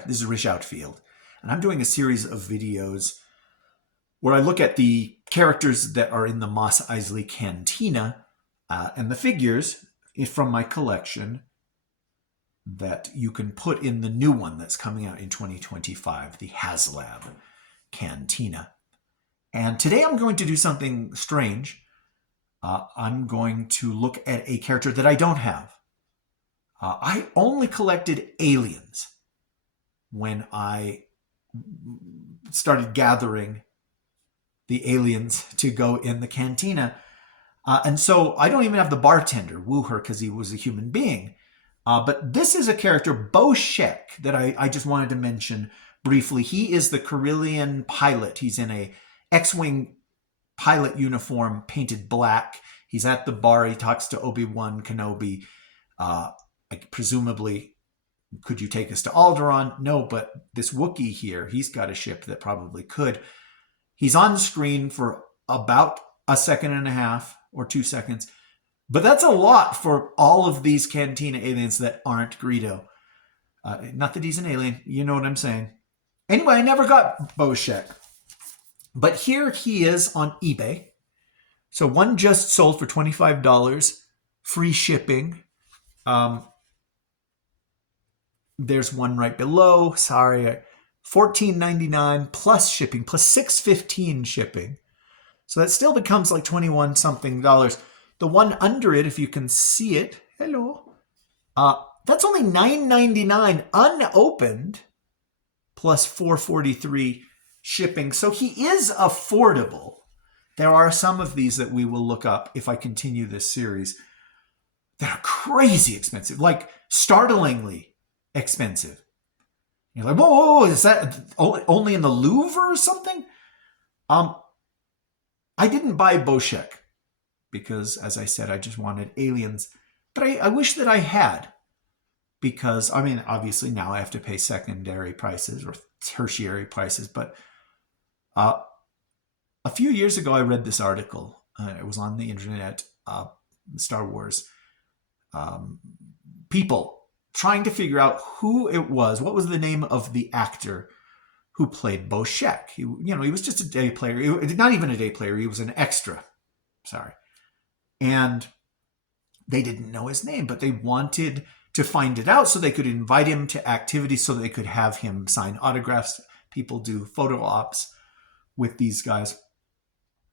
Hi, this is Rich Outfield, and I'm doing a series of videos where I look at the characters that are in the Mos Eisley Cantina and the figures from my collection that you can put in the new one that's coming out in 2025, the HasLab Cantina. And today I'm going to do something strange. I'm going to look at a character that I don't have. I only collected aliens when I started gathering the aliens to go in the cantina. And so I don't even have the bartender woo her because he was a human being. But this is a character, BoShek, that I just wanted to mention briefly. He is the Corellian pilot. He's in a X-Wing pilot uniform painted black. He's at the bar. He talks to Obi-Wan Kenobi. Presumably, could you take us to Alderaan? No, but this Wookiee here, he's got a ship that probably could. He's on screen for about a second and a half or 2 seconds. But that's a lot for all of these Cantina aliens that aren't Greedo. Not that he's an alien. You know what I'm saying. Anyway, I never got BoShek. But here he is on eBay. So one just sold for $25. Free shipping. There's one right below. Sorry. $14.99 plus shipping, plus $6.15 shipping. So that still becomes like 21 something dollars. The one under it, if you can see it, hello, that's only $9.99 unopened, plus $4.43 shipping. So he is affordable. There are some of these that we will look up if I continue this series that are crazy expensive, like startlingly expensive. You're like, whoa, is that only in the Louvre or something? I didn't buy BoShek because, as I said, I just wanted aliens. But I wish that I had, because, I mean, obviously now I have to pay secondary prices or tertiary prices. But a few years ago, I read this article. It was on the internet, Star Wars people trying to figure out who it was. What was the name of the actor who played BoShek? He was just a day player. Not even a day player. He was an extra. Sorry. And they didn't know his name, but they wanted to find it out so they could invite him to activities so they could have him sign autographs. People do photo ops with these guys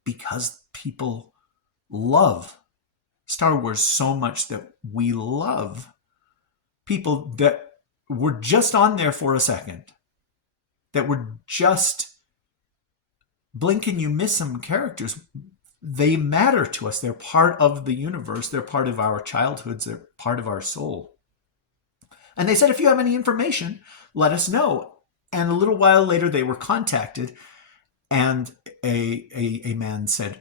because people love Star Wars so much that we love people that were just on there for a second, that were just blink and you miss some characters. They matter to us. They're part of the universe. They're part of our childhoods. They're part of our soul. And they said, if you have any information, let us know. And a little while later, they were contacted, and a man said,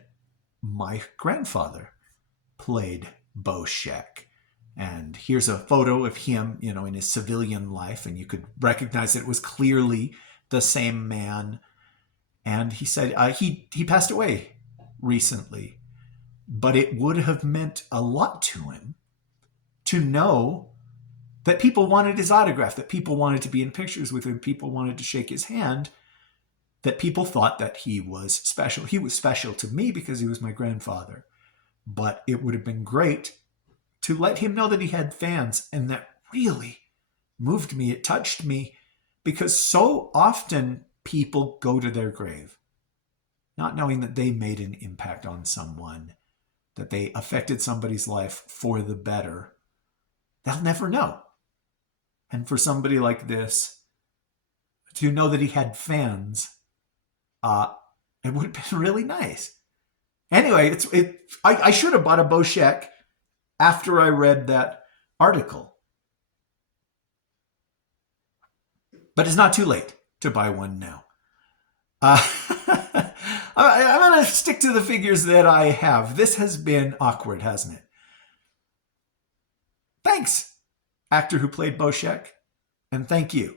my grandfather played BoShek. And here's a photo of him, in his civilian life, and you could recognize that it was clearly the same man. And he said he passed away recently, but it would have meant a lot to him to know that people wanted his autograph, that people wanted to be in pictures with him, people wanted to shake his hand, that people thought that he was special. He was special to me because he was my grandfather, but it would have been great to let him know that he had fans. And that really moved me. It touched me, because so often people go to their grave not knowing that they made an impact on someone, that they affected somebody's life for the better. They'll never know. And for somebody like this to know that he had fans, it would have been really nice. Anyway, I should have bought a BoShek after I read that article. But it's not too late to buy one now. I'm going to stick to the figures that I have. This has been awkward, hasn't it? Thanks, actor who played BoShek, and thank you